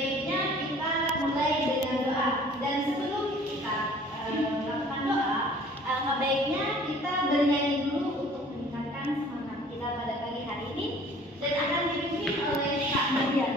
Baiknya kita mulai dengan doa. Dan sebelum kita melakukan doa, baiknya kita bernyanyi dulu untuk meningkatkan semangat kita pada pagi hari ini, dan akan dipimpin oleh Kak Marian.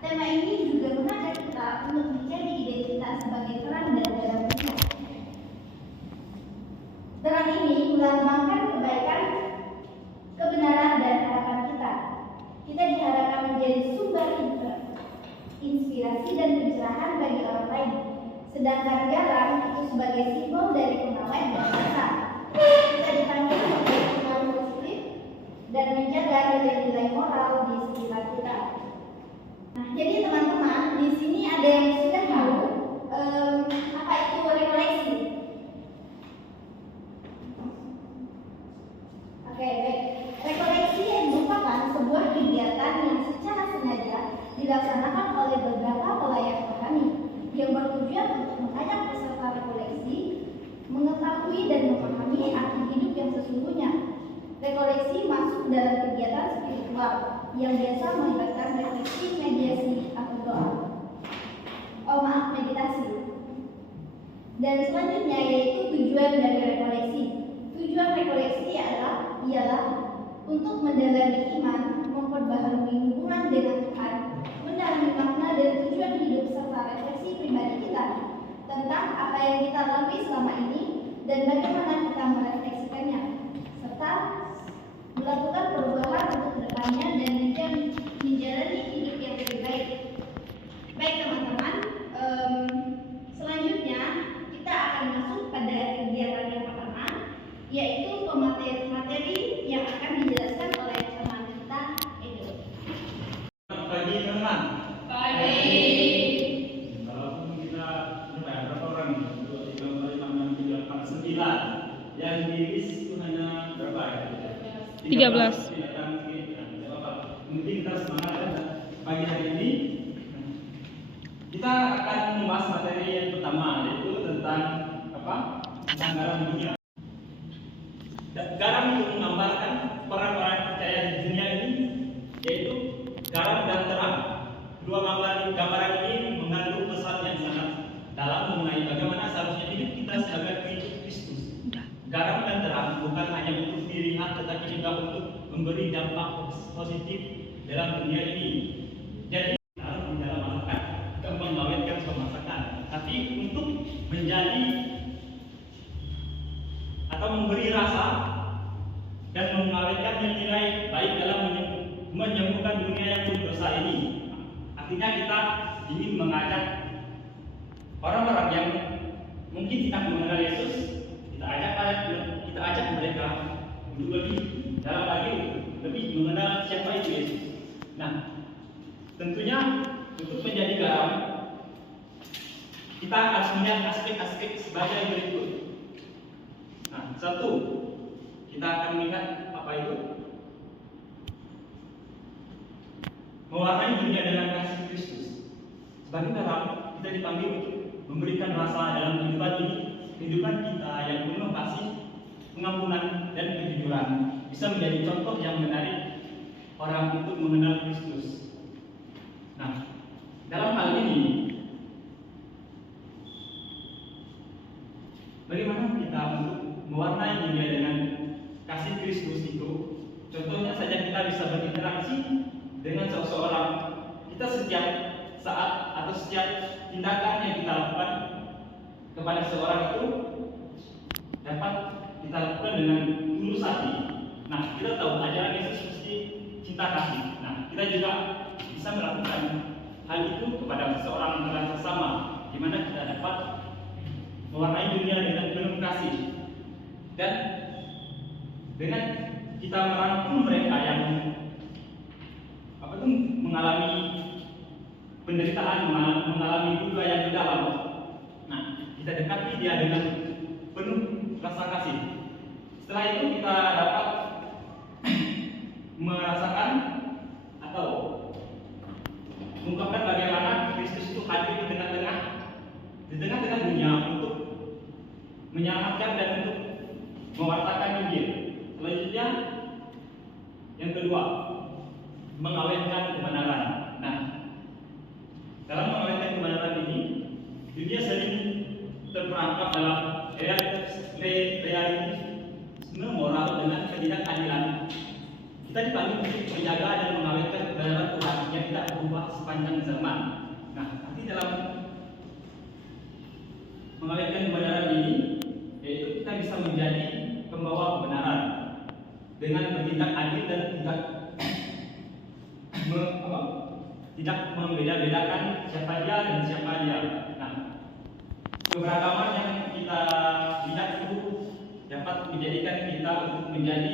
Tema ini juga mengajak kita untuk menjadi identitas sebagai terang dan garam dunia. Terang ini melambangkan kebaikan, kebenaran, dan harapan kita. Kita diharapkan menjadi sumber inspirasi dan pencerahan bagi orang lain. Sedangkan garam itu sebagai simbol dari pengawet dan rasa. Kita dipanggil untuk berpengaruh positif dan menjaga nilai-nilai moral di sekitar kita. Nah, jadi teman-teman, di sini ada yang sudah tahu apa itu rekoleksi? Oke, baik. Rekoleksi merupakan sebuah kegiatan yang secara sengaja dilaksanakan oleh beberapa pelayan rohani yang bertujuan untuk mengajak peserta rekoleksi mengetahui dan memahami arti hidup yang sesungguhnya. Rekoleksi masuk dalam kegiatan spiritual yang biasa melibatkan refleksi, mediasi, atau doa. Meditasi. Dan selanjutnya yaitu tujuan dari rekoleksi. Tujuan rekoleksi ialah untuk mendalami iman, memperbaharui hubungan dengan Tuhan, mendalami makna dan tujuan hidup serta refleksi pribadi kita tentang apa yang kita lalui selama ini dan bagaimana kita merefleksikannya, serta melakukan perubahan untuk kedepannya dan menjalani hidup yang lebih baik. Baik teman-teman, selanjutnya kita akan masuk pada kegiatan yang pertama, yaitu pemateri-materi yang akan dijelaskan oleh teman kita, Edo. Pagi teman-teman. Pagi. Kalau kita berapa orang? 2, 3, 4, 5, 6, 7, 8, 9. Yang di list itu hanya berapa ya? 13. Mungkin kita semangat ya. Pagi hari ini kita akan membahas materi yang pertama, yaitu tentang apa? Tentang garam dunia. Garam itu menggambarkan orang-orang percaya di dunia ini, yaitu garam dan terang. Dua gambaran ini mengandung pesan yang sangat dalam mengenai bagaimana seharusnya hidup kita sebagai pengikut Kristus. Garam dan terang bukan hanya untuk dilihat, tetapi juga untuk memberi dampak positif dalam dunia ini. Jadi harus dalam masakan, bukan mengawetkan pemasakan, tapi untuk menjadi atau memberi rasa dan mengawetkan nilai baik dalam menyembuhkan dunia yang penuh dosa ini. Artinya kita ingin mengajak orang-orang yang mungkin tidak mengenal Yesus, kita ajak mereka untuk lebih dalam lagi, lebih mengenal siapa itu Yesus. Nah, tentunya untuk menjadi garam, kita harus melihat aspek-aspek sebagai berikut. Nah, satu, kita akan melihat apa itu? Mewarnai dunia dengan kasih Kristus. Sebagai garam, kita dipanggil untuk memberikan rasa dalam kehidupan ini, kehidupan kita yang penuh kasih, pengampunan bisa menjadi contoh yang menarik orang untuk mengenal Kristus. Nah, dalam hal ini, bagaimana kita untuk mewarnai dunia dengan kasih Kristus itu? Contohnya saja kita bisa berinteraksi dengan seseorang. Kita setiap saat atau setiap tindakan yang kita lakukan kepada seseorang itu dapat kita lakukan dengan tulus hati. Nah, kita tahu ajaran Yesus mesti cinta kasih. Nah, kita juga bisa melakukan hal itu kepada seseorang dengan sesama, di mana kita dapat mewarnai dunia dengan penuh kasih. Dan dengan kita merangkul mereka yang mengalami penderitaan, mengalami duka yang mendalam. Nah, kita dekati dia dengan penuh rasa kasih. Setelah itu kita dapat merasakan atau mengungkapkan bagaimana Kristus itu hadir di tengah-tengah dunia untuk menyelamatkan dan untuk mewartakan Injil. Selanjutnya, yang kedua, mengawetkan kebenaran. Nah, dalam mengawetkan kebenaran ini, dunia sering terperangkap dalam realisme moral dengan ketidakadilan. Kita dipanggil untuk menjaga dan mengawetkan kebenaran Tuhan yang tidak berubah sepanjang zaman. Nah, nanti dalam mengawetkan kebenaran ini, yaitu kita bisa menjadi pembawa kebenaran dengan bertindak adil dan tidak membeda-bedakan siapa dia dan siapa dia. Nah, keberagaman yang kita lihat itu dapat menjadikan kita untuk menjadi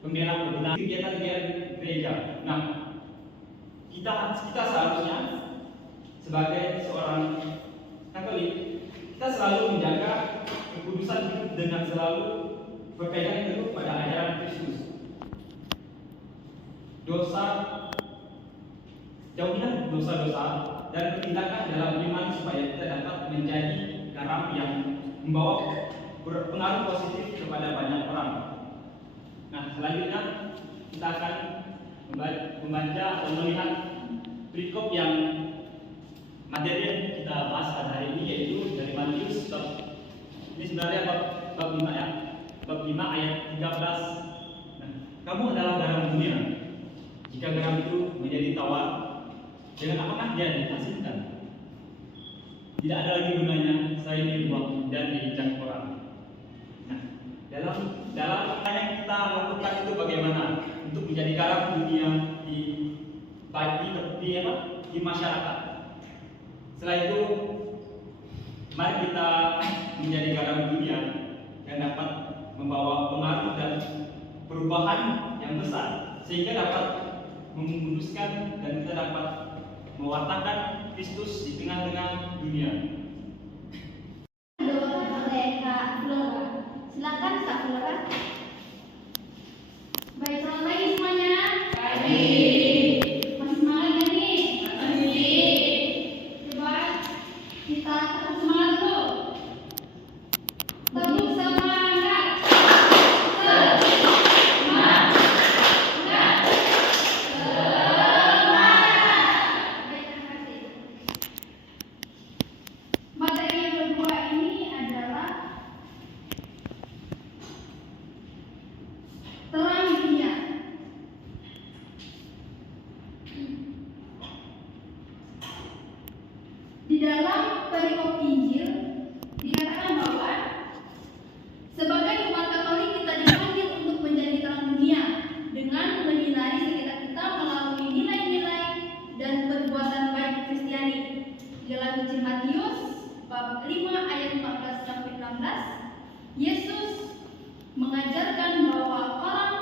pembela kebenaran kegiatan gereja. Nah, kita seharusnya sebagai seorang Katolik, kita selalu menjaga kekudusan hidup dengan selalu berpegang teguh pada ajaran Kristus. Jauhilah dosa-dosa dan pertindakan dalam iman supaya kita dapat menjadi garam yang membawa pengaruh positif kepada banyak orang. Nah, selanjutnya kita akan membaca atau melihat perikop yang materi yang kita bahas pada hari ini, yaitu dari Matius ini sebenarnya bab 5 ya. Bab 5 ayat 13. Nah, kamu adalah garam dunia. Jika garam itu menjadi tawar, dengan apakah dia diasinkan? Tidak ada lagi gunanya selain dibuang dan dicari orang. Nah, dalam apa yang kita lakukan itu bagaimana untuk menjadi garam dunia di masyarakat. Setelah itu, mari kita menjadi garam dunia yang dapat membawa pengaruh dan perubahan yang besar, sehingga dapat menguduskan dan kita dapat mewartakan Kristus di tengah-tengah dunia. Oleh Kak Flora. Silakan Kak Flora. Baik, selamat pagi semuanya. Pagi. Masih semangat gak nih? Masih. Coba kita tetap semangat dulu. Tepuk semangat. Semangat. Baik, terima kasih. Materi yang kedua ini adalah terang dunia. Di dalam perikop Injil dikatakan bahwa sebagai umat Katolik kita dipanggil untuk menjadi terang dunia dengan menyinari sekitar kita melalui nilai-nilai dan perbuatan baik Kristiani. Dalam Injil Matius bab 5 ayat 14 sampai 16, Yesus mengajarkan bahwa orang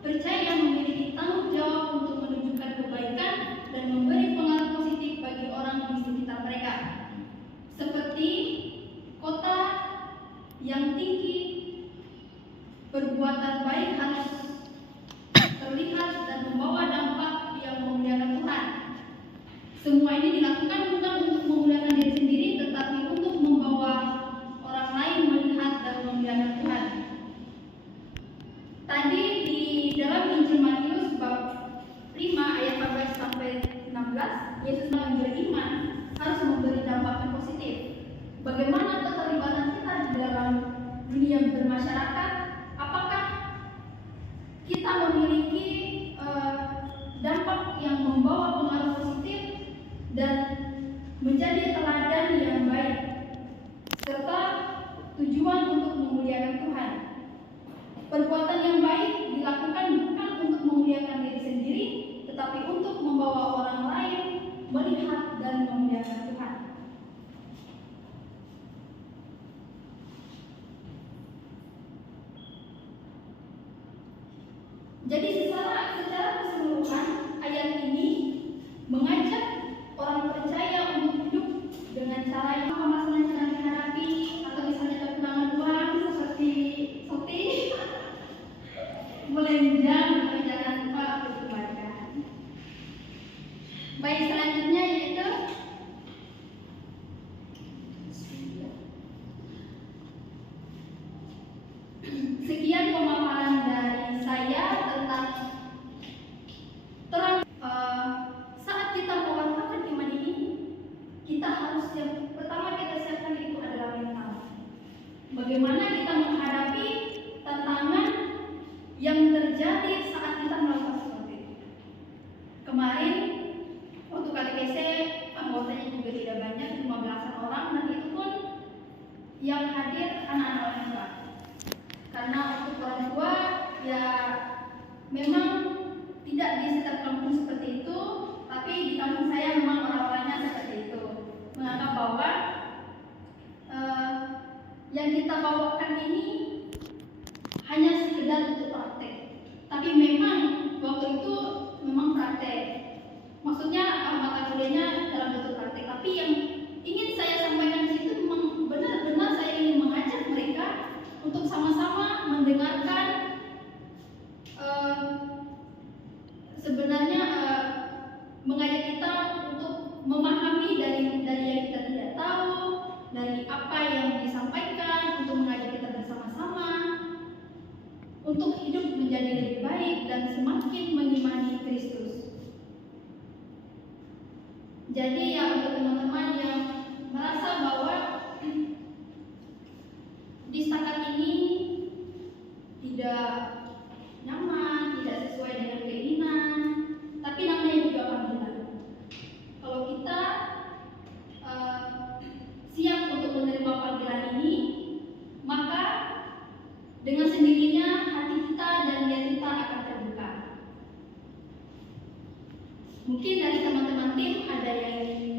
percaya memiliki tanggung jawab untuk menunjukkan kebaikan dan memberi pengaruh positif bagi orang di sekitar mereka. Seperti kota yang tinggi, perbuatan baik harus terlihat dan membawa dampak yang memuliakan Tuhan. Semua ini dilakukan bukan untuk memuliakan diri sendiri, tetapi untuk membawa orang lain melihat dan memuliakan Tuhan. Tadi di Injil Matius bab 5 ayat 14 sampai 16, Yesus yang beriman harus memberi dampak yang positif. Bagaimana keterlibatan kita di dalam dunia bermasyarakat? Apakah kita memiliki dampak yang membawa pengaruh positif dan menjadi teladan yang baik, serta tujuan untuk memuliakan Tuhan? Perbuatan yang baik dilakukan bukan untuk memuliakan diri sendiri, tetapi untuk membawa orang lain melihat dan memuliakan Tuhan. Jadi secara keseluruhan ayat ini mengajak orang percaya untuk hidup dengan cara yang masalah yang sedang dihadapi, atau misalnya kekurangan uang seperti melenjang atau jangan lupa beribadah. Baik, selanjutnya yaitu sekian pemaparan dari saya tentang terang. Saat kita mewartakan iman ini, kita harus pertama kita siapkan itu adalah mental. Bagaimana kita menghadapi tantangan yang terjadi saat kita melakukan seperti itu. Kemarin waktu KTKC anggotanya juga tidak banyak, 15-an orang, dan itu pun yang hadir anak-anak orang tua. Karena untuk orang tua ya memang tidak di setiap kampung seperti itu, tapi di kampung saya memang orang-orangnya seperti itu, menganggap bahwa yang kita bawakan ini hanya sekedar untuk praktek. Tapi memang waktu itu memang praktek, maksudnya mata kuliahnya dalam bentuk praktek. Tapi yang ingin saya sampaikan di situ memang benar-benar saya ingin mengajak mereka untuk sama-sama mendengarkan sebenarnya mengajak kita untuk memahami dari yang kita tidak tahu, dari apa yang disampaikan, untuk mengajak kita bersama-sama untuk hidup menjadi lebih baik dan semakin mengimani Kristus. Jadi ya, untuk teman-teman yang merasa bahwa di setakat ini tidak nyaman, tidak sesuai dengan keinginan, tapi namanya juga panggilan. Kalau kita siap untuk menerima panggilan ini, maka dengan sendirinya hati kita dan niat kita akan terbuka. Mungkin dari teman-teman tim ada yang ingin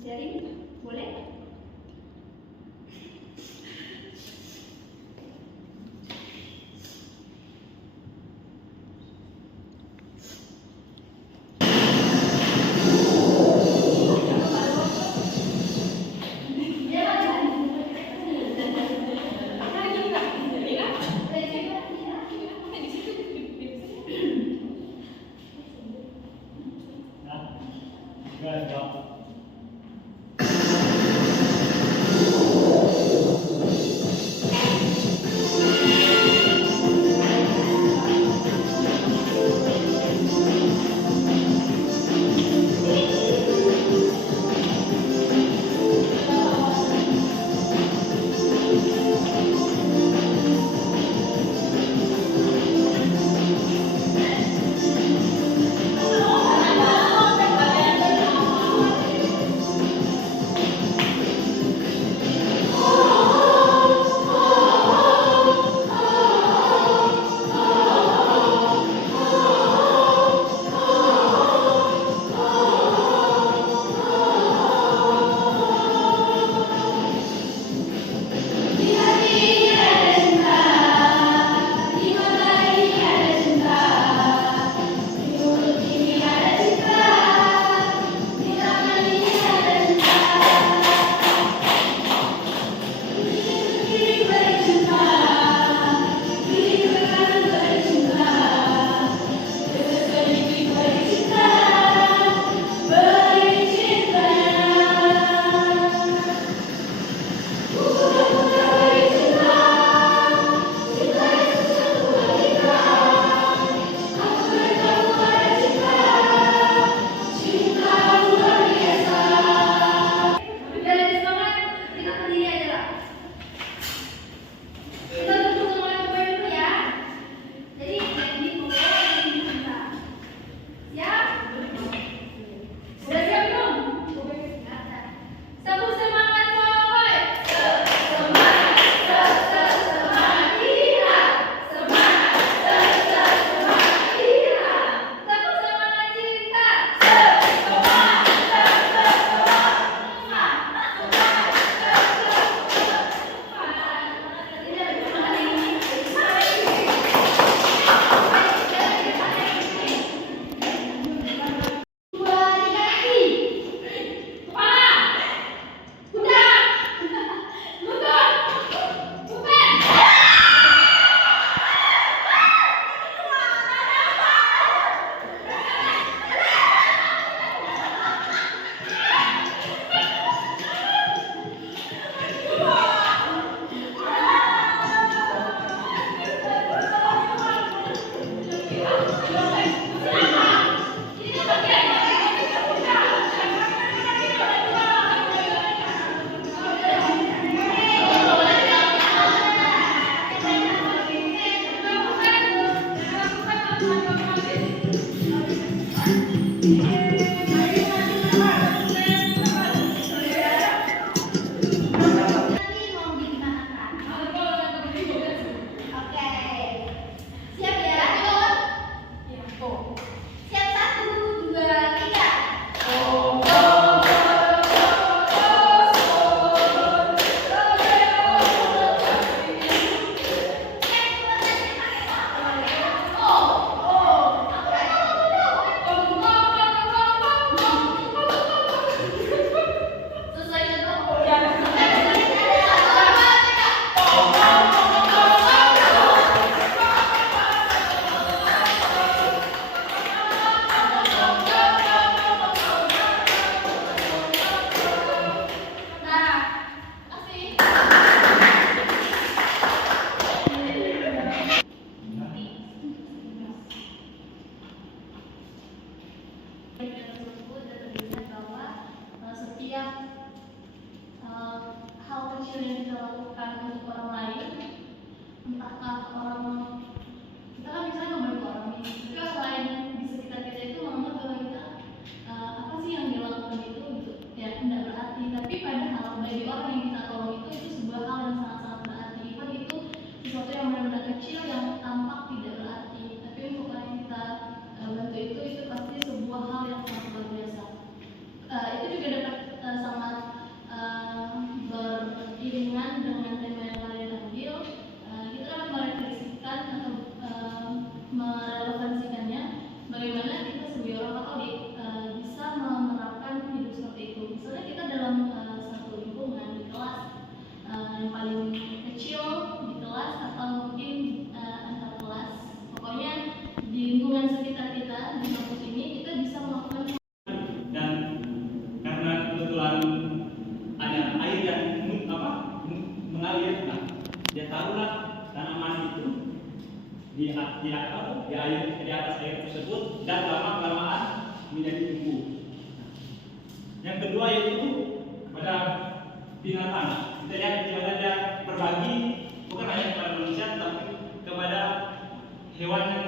sharing, boleh? Nah, kecil yang tampak tidak berarti, tapi untuk orang yang kita bantu itu pasti sebuah hal yang sangat luar biasa. Itu juga dapat sangat beriringan dengan tema yang kalian ambil. Kita dapat merefleksikan atau merelevansikannya bagaimana kita sebagai orang Katolik bisa menerapkan hidup seperti itu. Misalnya kita dalam satu lingkungan di kelas yang paling kecil di kelas atau mungkin antar kelas, pokoknya di lingkungan sekitar kita di kampus ini kita bisa melakukan. Dan karena kebetulan ada air yang mengalir, nah dia taruhlah tanaman itu di atas air tersebut dan lama-kelamaan menjadi tumbuh. Yang kedua yaitu kepada binatang. Kita lihat bagaimana dia berbagi bukan hanya kepada manusia tapi kepada hewan yang